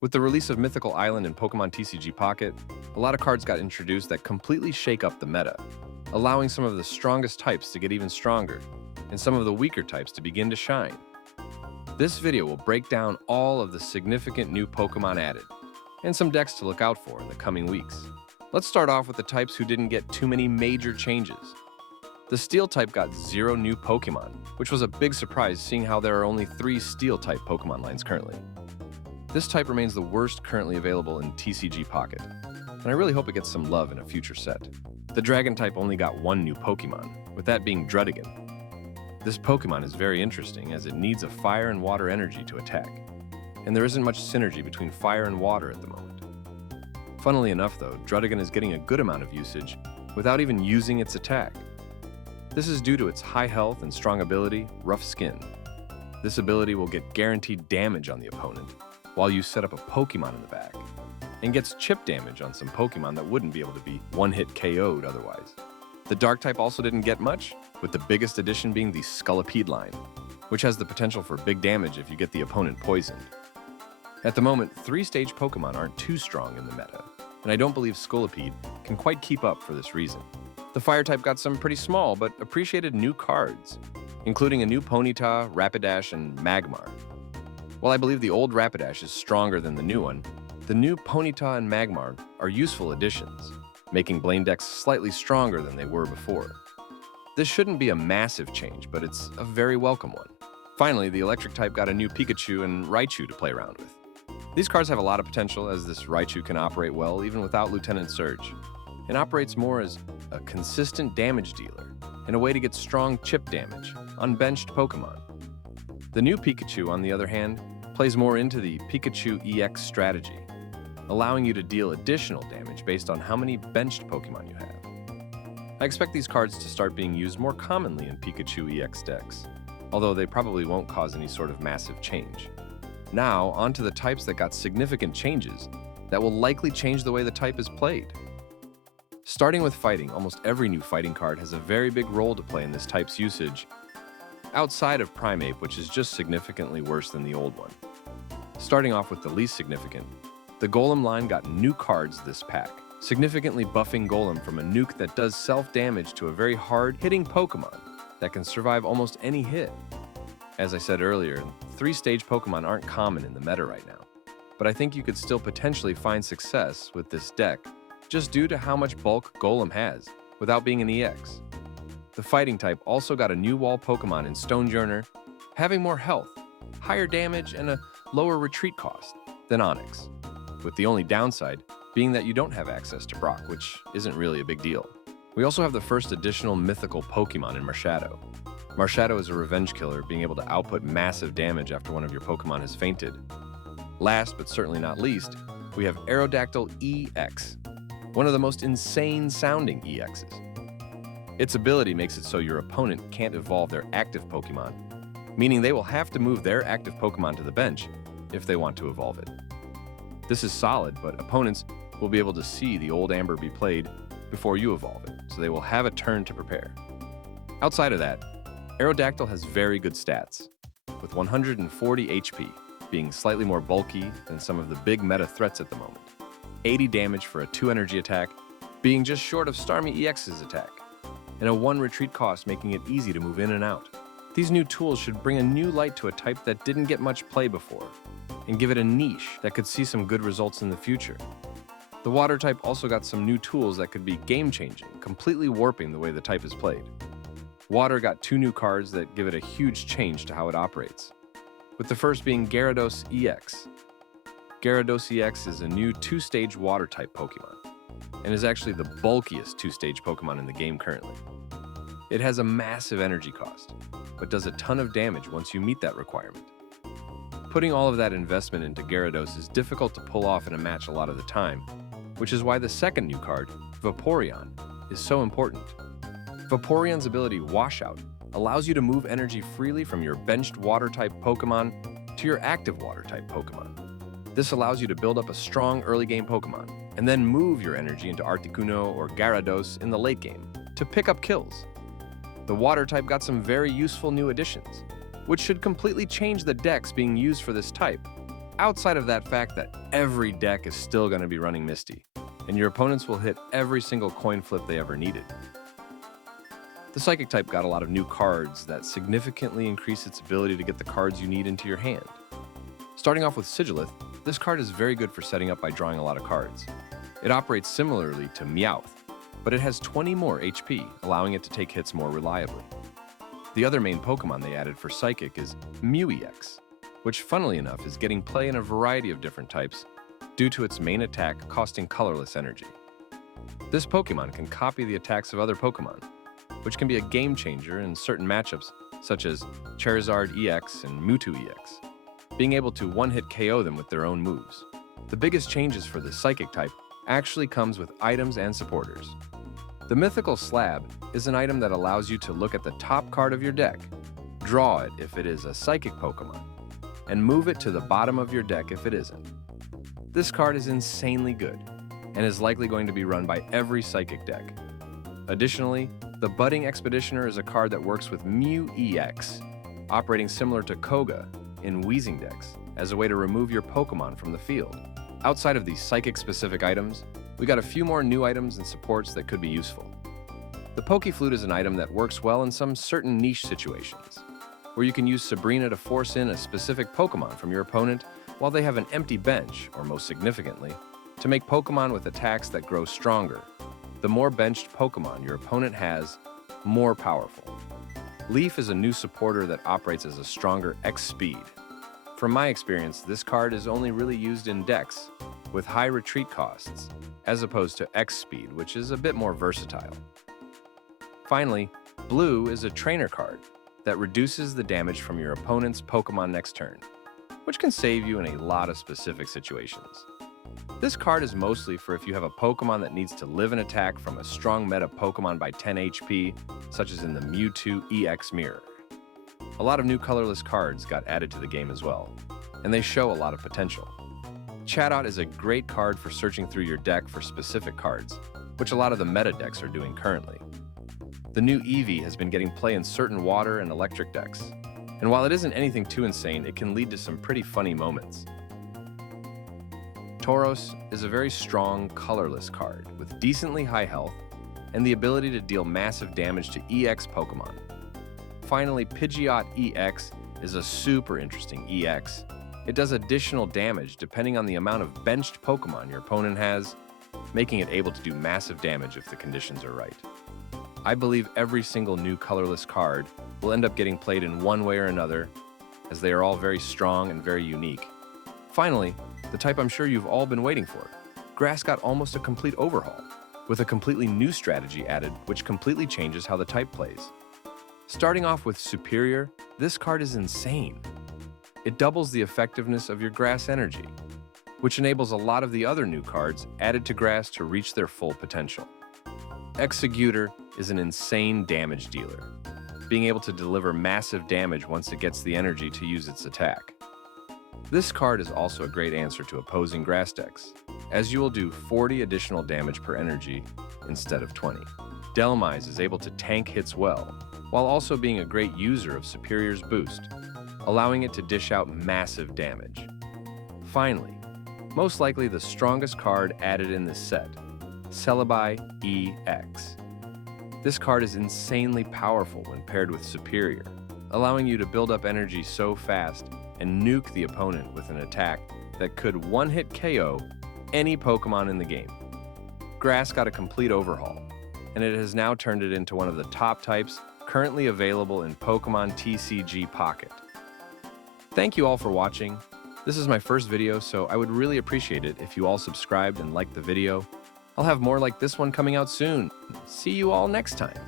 With the release of Mythical Island and Pokemon TCG Pocket, a lot of cards got introduced that completely shake up the meta, allowing some of the strongest types to get even stronger, and some of the weaker types to begin to shine. This video will break down all of the significant new Pokemon added, and some decks to look out for in the coming weeks. Let's start off with the types who didn't get too many major changes. The Steel type got 0 new Pokemon, which was a big surprise seeing how there are only 3 Steel type Pokemon lines currently. This type remains the worst currently available in TCG Pocket, and I really hope it gets some love in a future set. The Dragon type only got 1 new Pokemon, with that being Druddigon. This Pokemon is very interesting as it needs a fire and water energy to attack, and there isn't much synergy between fire and water at the moment. Funnily enough though, Druddigon is getting a good amount of usage without even using its attack. This is due to its high health and strong ability, Rough Skin. This ability will get guaranteed damage on the opponent, while you set up a Pokemon in the back, and gets chip damage on some Pokemon that wouldn't be able to be one-hit KO'd otherwise. The Dark type also didn't get much, with the biggest addition being the Scolipede line, which has the potential for big damage if you get the opponent poisoned. At the moment, 3-stage Pokemon aren't too strong in the meta, and I don't believe Scolipede can quite keep up for this reason. The Fire type got some pretty small but appreciated new cards, including a new Ponyta, Rapidash, and Magmar. While I believe the old Rapidash is stronger than the new one, the new Ponyta and Magmar are useful additions, making Blaine decks slightly stronger than they were before. This shouldn't be a massive change, but it's a very welcome one. Finally, the Electric type got a new Pikachu and Raichu to play around with. These cards have a lot of potential as this Raichu can operate well even without Lieutenant Surge, and operates more as a consistent damage dealer and a way to get strong chip damage on benched Pokemon. The new Pikachu, on the other hand, plays more into the Pikachu EX strategy, allowing you to deal additional damage based on how many benched Pokemon you have. I expect these cards to start being used more commonly in Pikachu EX decks, although they probably won't cause any sort of massive change. Now, on to the types that got significant changes that will likely change the way the type is played. Starting with fighting, almost every new fighting card has a very big role to play in this type's usage, outside of Primeape, which is just significantly worse than the old one. Starting off with the least significant, the Golem line got new cards this pack, significantly buffing Golem from a nuke that does self-damage to a very hard-hitting Pokemon that can survive almost any hit. As I said earlier, 3-stage Pokemon aren't common in the meta right now, but I think you could still potentially find success with this deck just due to how much bulk Golem has, without being an EX. The Fighting type also got a new wall Pokemon in Stonejourner, having more health, higher damage, and a lower retreat cost than Onix, with the only downside being that you don't have access to Brock, which isn't really a big deal. We also have the first additional mythical Pokemon in Marshadow. Marshadow is a revenge killer, being able to output massive damage after one of your Pokemon has fainted. Last, but certainly not least, we have Aerodactyl EX, one of the most insane sounding EXs. Its ability makes it so your opponent can't evolve their active Pokemon, meaning they will have to move their active Pokemon to the bench if they want to evolve it. This is solid, but opponents will be able to see the old Amber be played before you evolve it, so they will have a turn to prepare. Outside of that, Aerodactyl has very good stats, with 140 HP, being slightly more bulky than some of the big meta threats at the moment. 80 damage for a 2 energy attack, being just short of Starmie EX's attack, and a 1 retreat cost, making it easy to move in and out. These new tools should bring a new light to a type that didn't get much play before, and give it a niche that could see some good results in the future. The Water type also got some new tools that could be game-changing, completely warping the way the type is played. Water got 2 new cards that give it a huge change to how it operates, with the first being Gyarados EX. Gyarados EX is a new 2-stage Water-type Pokemon, and is actually the bulkiest 2-stage Pokemon in the game currently. It has a massive energy cost, but does a ton of damage once you meet that requirement. Putting all of that investment into Gyarados is difficult to pull off in a match a lot of the time, which is why the second new card, Vaporeon, is so important. Vaporeon's ability Washout allows you to move energy freely from your benched Water-type Pokemon to your active Water-type Pokemon. This allows you to build up a strong early-game Pokemon, and then move your energy into Articuno or Gyarados in the late game to pick up kills. The Water type got some very useful new additions, which should completely change the decks being used for this type, outside of that fact that every deck is still going to be running Misty, and your opponents will hit every single coin flip they ever needed. The Psychic type got a lot of new cards that significantly increase its ability to get the cards you need into your hand. Starting off with Sigilith, this card is very good for setting up by drawing a lot of cards. It operates similarly to Meowth, but it has 20 more HP, allowing it to take hits more reliably. The other main Pokemon they added for Psychic is Mew-EX, which funnily enough is getting play in a variety of different types due to its main attack costing colorless energy. This Pokemon can copy the attacks of other Pokemon, which can be a game changer in certain matchups such as Charizard EX and Mewtwo EX, being able to one-hit KO them with their own moves. The biggest changes for the Psychic type actually comes with items and supporters. The Mythical Slab is an item that allows you to look at the top card of your deck, draw it if it is a Psychic Pokemon, and move it to the bottom of your deck if it isn't. This card is insanely good, and is likely going to be run by every Psychic deck. Additionally, the Budding Expeditioner is a card that works with Mew-EX, operating similar to Koga in Weezing decks, as a way to remove your Pokemon from the field. Outside of these Psychic-specific items, we got a few more new items and supports that could be useful. The Pokeflute is an item that works well in some certain niche situations, where you can use Sabrina to force in a specific Pokemon from your opponent while they have an empty bench, or most significantly, to make Pokemon with attacks that grow stronger. The more benched Pokemon your opponent has, more powerful. Leaf is a new supporter that operates as a stronger X speed. From my experience, this card is only really used in decks with high retreat costs, as opposed to X speed, which is a bit more versatile. Finally, Blue is a trainer card that reduces the damage from your opponent's Pokemon next turn, which can save you in a lot of specific situations. This card is mostly for if you have a Pokemon that needs to live an attack from a strong meta Pokemon by 10 HP, such as in the Mewtwo EX Mirror. A lot of new colorless cards got added to the game as well, and they show a lot of potential. Chatot is a great card for searching through your deck for specific cards, which a lot of the meta decks are doing currently. The new Eevee has been getting play in certain water and electric decks, and while it isn't anything too insane, it can lead to some pretty funny moments. Tauros is a very strong, colorless card with decently high health and the ability to deal massive damage to EX Pokemon. Finally, Pidgeot EX is a super interesting EX. It does additional damage depending on the amount of benched Pokemon your opponent has, making it able to do massive damage if the conditions are right. I believe every single new colorless card will end up getting played in one way or another, as they are all very strong and very unique. Finally, the type I'm sure you've all been waiting for. Grass got almost a complete overhaul, with a completely new strategy added which completely changes how the type plays. Starting off with Superior, this card is insane. It doubles the effectiveness of your Grass energy, which enables a lot of the other new cards added to Grass to reach their full potential. Executor is an insane damage dealer, being able to deliver massive damage once it gets the energy to use its attack. This card is also a great answer to opposing Grass decks, as you will do 40 additional damage per energy instead of 20. Delmise is able to tank hits well, while also being a great user of Superior's boost, allowing it to dish out massive damage. Finally, most likely the strongest card added in this set, Celebi EX. This card is insanely powerful when paired with Superior, allowing you to build up energy so fast and nuke the opponent with an attack that could one-hit KO any Pokemon in the game. Grass got a complete overhaul, and it has now turned it into one of the top types currently available in Pokemon TCG Pocket. Thank you all for watching. This is my first video, so I would really appreciate it if you all subscribed and liked the video. I'll have more like this one coming out soon. See you all next time.